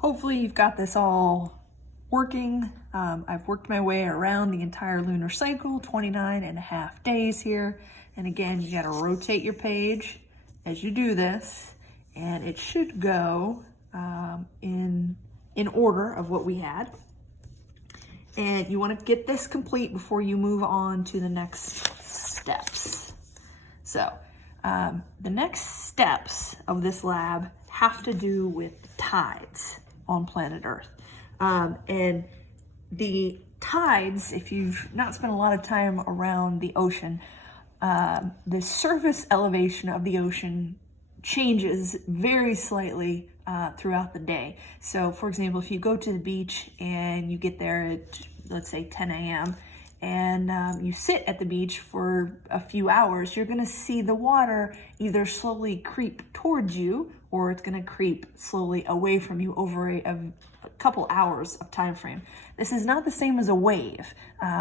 Hopefully you've got this all working. I've worked my way around the entire lunar cycle, 29.5 days here. And again, you got to rotate your page as you do this, and it should go in order of what we had. And you want to get this complete before you move on to the next steps. So the next steps of this lab have to do with tides on planet Earth. And the tides, if you've not spent a lot of time around the ocean, the surface elevation of the ocean changes very slightly throughout the day. So for example, if you go to the beach and you get there at, let's say 10 a.m. and you sit at the beach for a few hours, you're gonna see the water either slowly creep towards you or it's gonna creep slowly away from you over a couple hours of time frame. This is not the same as a wave.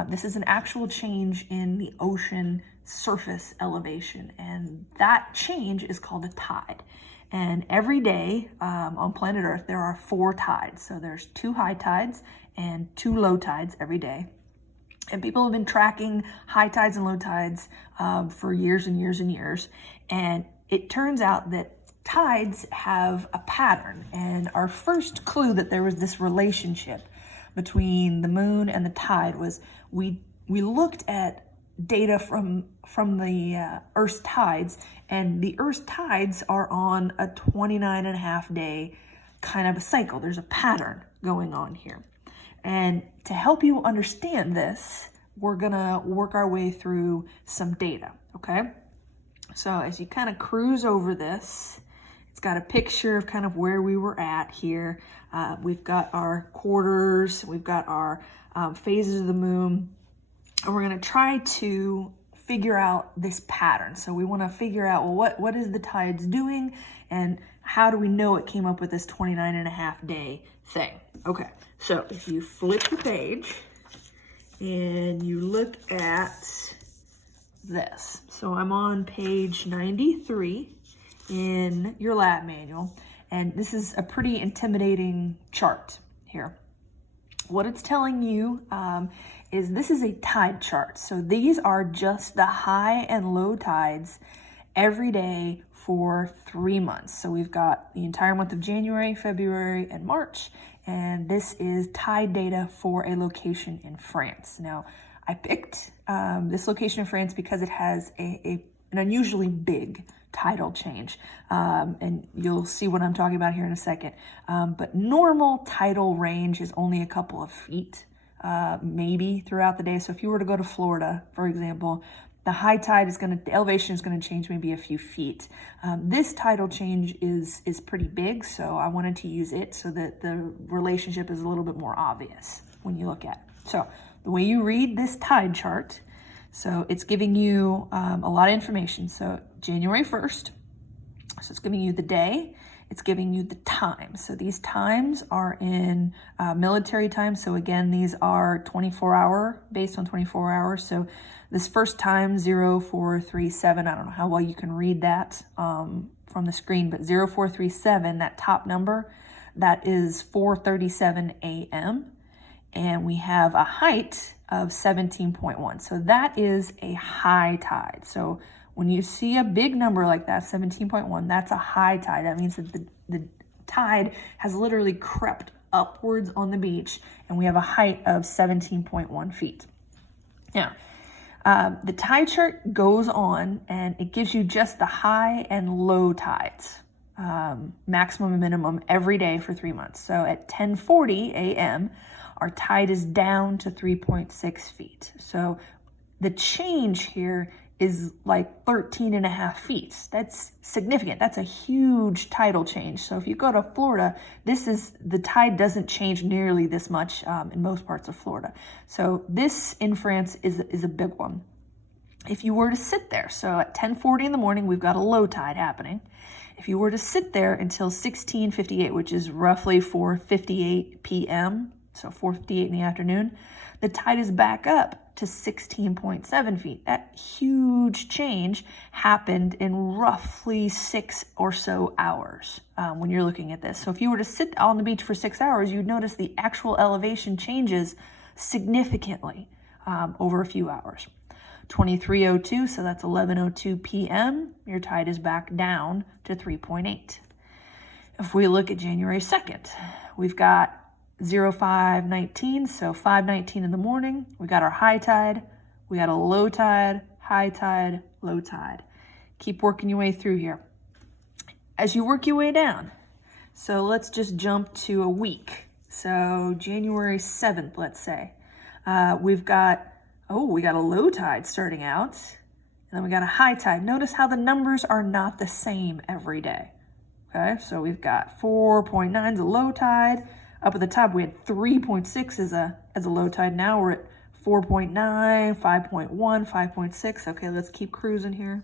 This is an actual change in the ocean surface elevation, and that change is called a tide. And every day on planet Earth, there are 4 tides. So there's 2 high tides and 2 low tides every day. And people have been tracking high tides and low tides for years and years and years. And it turns out that tides have a pattern. And our first clue that there was this relationship between the moon and the tide was we looked at data from the Earth's tides, and the Earth's tides are on a 29.5 day kind of a cycle. There's a pattern going on here. And to help you understand this, we're gonna work our way through some data, okay? So as you kind of cruise over this, it's got a picture of kind of where we were at here. We've got our quarters, we've got our phases of the moon, and we're gonna try to figure out this pattern. So we wanna figure out, well, what is the tides doing, and how do we know it came up with this 29.5 day thing? Okay, so if you flip the page and you look at this. So I'm on page 93 in your lab manual, and this is a pretty intimidating chart here. What it's telling you is this is a tide chart. So these are just the high and low tides every day for 3 months. So we've got the entire month of January, February, and March, and this is tide data for a location in France. Now, I picked this location in France because it has an unusually big tidal change, and you'll see what I'm talking about here in a second. But normal tidal range is only a couple of feet, maybe throughout the day. So if you were to go to Florida, for example, the high tide the elevation is gonna change maybe a few feet. This tidal change is pretty big, so I wanted to use it so that the relationship is a little bit more obvious when you look at it. So the way you read this tide chart, so it's giving you a lot of information. So January 1st, so it's giving you the day, it's giving you the time. So these times are in military time. So again, these are 24-hour, based on 24 hours. So this first time, 0437, I don't know how well you can read that from the screen, but 0437, that top number, that is 4:37 a.m. And we have a height of 17.1. So that is a high tide. So when you see a big number like that, 17.1, that's a high tide. That means that the tide has literally crept upwards on the beach, and we have a height of 17.1 feet. Now, the tide chart goes on, and it gives you just the high and low tides, maximum and minimum every day for 3 months. So at 10:40 a.m., our tide is down to 3.6 feet. So the change here is like 13.5 feet. That's significant. That's a huge tidal change. So if you go to Florida, the tide doesn't change nearly this much in most parts of Florida. So this in France is a big one. If you were to sit there, so at 10:40 in the morning, we've got a low tide happening. If you were to sit there until 16:58, which is roughly 4:58 p.m., so 4:58 in the afternoon, the tide is back up to 16.7 feet. That huge change happened in roughly 6 or so hours when you're looking at this. So if you were to sit on the beach for 6 hours, you'd notice the actual elevation changes significantly over a few hours. 23:02, so that's 11:02 p.m., your tide is back down to 3.8. If we look at January 2nd, we've got 05:19, so 5:19 in the morning. We got our high tide, we got a low tide, high tide, low tide. Keep working your way through here. As you work your way down, so let's just jump to a week. So January 7th, let's say. We've got, we got a low tide starting out, and then we got a high tide. Notice how the numbers are not the same every day. Okay, so we've got 4.9 is a low tide. Up at the top, we had 3.6 as a low tide. Now we're at 4.9, 5.1, 5.6. Okay, let's keep cruising here.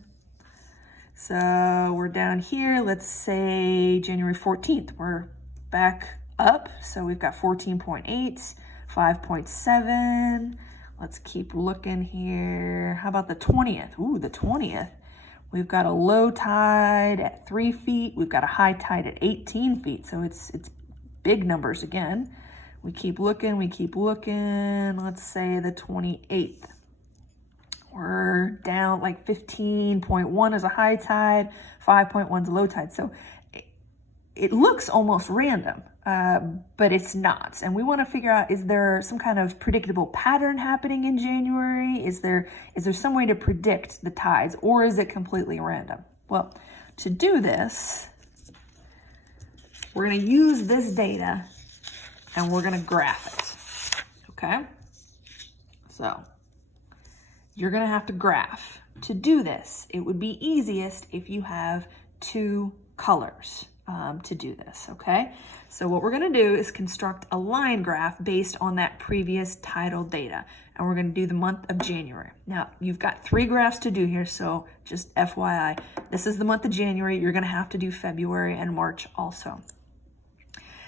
So we're down here. Let's say January 14th. We're back up. So we've got 14.8, 5.7. Let's keep looking here. How about the 20th? Ooh, the 20th. We've got a low tide at 3 feet. We've got a high tide at 18 feet. So it's big numbers again. We keep looking, Let's say the 28th. We're down like 15.1 is a high tide, 5.1 is a low tide. So it looks almost random, but it's not. And we want to figure out, is there some kind of predictable pattern happening in January? Is there some way to predict the tides, or is it completely random? Well, to do this, we're going to use this data and we're going to graph it. Okay? So you're going to have to graph. To do this, it would be easiest if you have 2 colors to do this. Okay? So what we're going to do is construct a line graph based on that previous tidal data. And we're going to do the month of January. Now, you've got 3 graphs to do here, so just FYI, this is the month of January. You're going to have to do February and March also.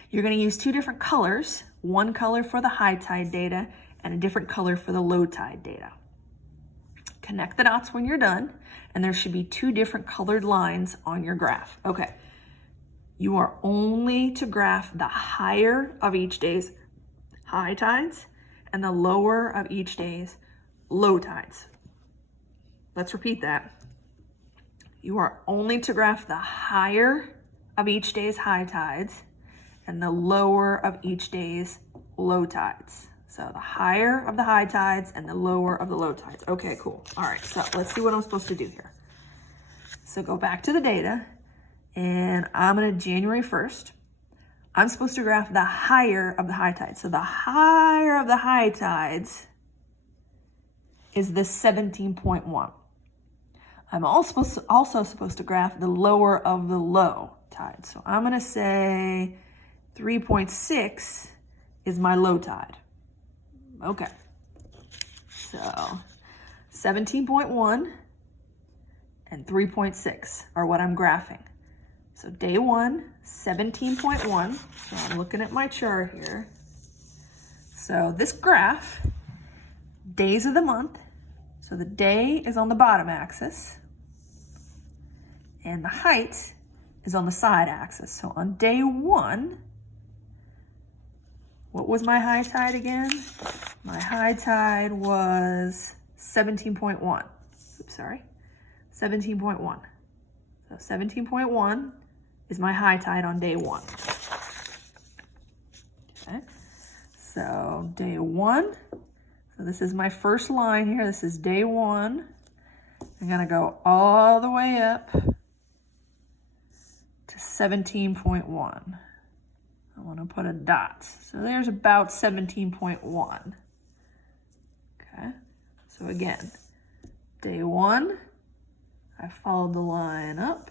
You're going to use 2 different colors, one color for the high tide data and a different color for the low tide data. Connect the dots when you're done, and there should be 2 different colored lines on your graph. Okay, you are only to graph the higher of each day's high tides and the lower of each day's low tides. Let's repeat that. You are only to graph the higher of each day's high tides and the lower of each day's low tides. So the higher of the high tides and the lower of the low tides. Okay, cool. All right, so let's see what I'm supposed to do here. So go back to the data, and I'm gonna January 1st. I'm supposed to graph the higher of the high tides. So the higher of the high tides is the 17.1. I'm also supposed to graph the lower of the low tides. So I'm gonna say 3.6 is my low tide. Okay, so 17.1 and 3.6 are what I'm graphing. So day 1, 17.1, so I'm looking at my chart here. So this graph, days of the month, so the day is on the bottom axis, and the height is on the side axis. So on day 1, what was my high tide again? My high tide was 17.1. Oops, sorry. 17.1. So 17.1 is my high tide on day 1. Okay. So day 1. So this is my first line here. This is day 1. I'm going to go all the way up to 17.1. I want to put a dot. So there's about 17.1. Okay. So again, day 1, I followed the line up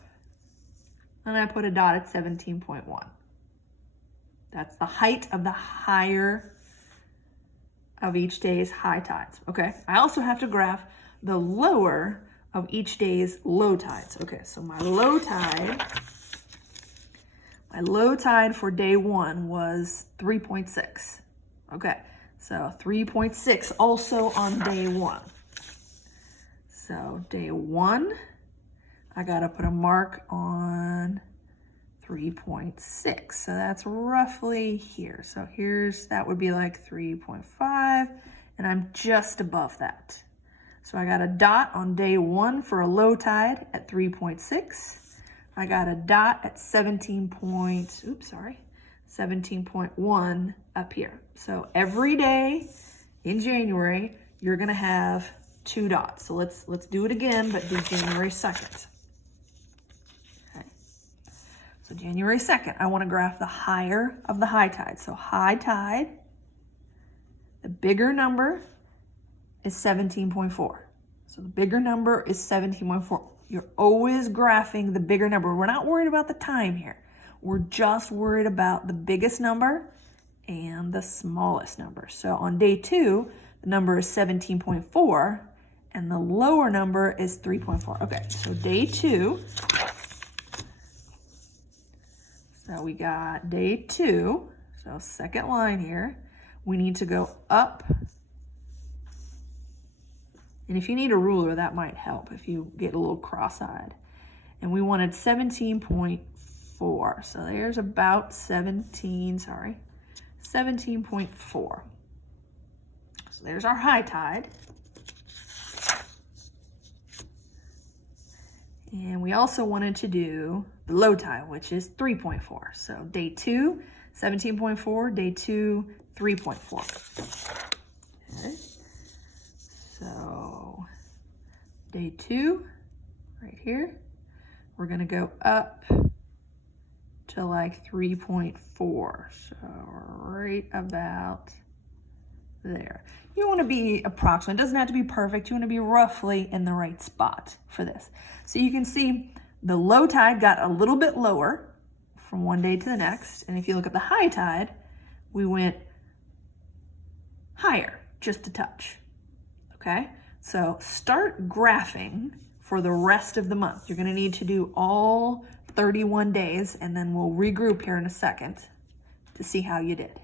and I put a dot at 17.1. That's the height of the higher of each day's high tides. Okay. I also have to graph the lower of each day's low tides. Okay. So my low tide for day 1 was 3.6. Okay, So 3.6 also on day 1. So day 1, I gotta put a mark on 3.6. So that's roughly here. So that would be like 3.5, and I'm just above that. So I got a dot on day 1 for a low tide at 3.6. I got a dot at 17.1 up here. So every day in January, you're gonna have 2 dots. So let's do it again, but do January 2nd. Okay. So January 2nd, I want to graph the higher of the high tide. So high tide, the bigger number is 17.4. So the bigger number is 17.4. You're always graphing the bigger number. We're not worried about the time here. We're just worried about the biggest number and the smallest number. So on day 2, the number is 17.4 and the lower number is 3.4. Okay, so day 2. So we got day 2. So second line here. We need to go up. And if you need a ruler, that might help if you get a little cross-eyed. And we wanted 17.4. So there's about 17.4. So there's our high tide. And we also wanted to do the low tide, which is 3.4. So day 2, 17.4, day 2, 3.4. Okay. So day 2, right here, we're gonna go up to like 3.4. So right about there. You want to be approximate. It doesn't have to be perfect. You want to be roughly in the right spot for this. So you can see the low tide got a little bit lower from one day to the next. And if you look at the high tide, we went higher, just a touch. Okay? So start graphing for the rest of the month. You're going to need to do all 31 days, and then we'll regroup here in a second to see how you did.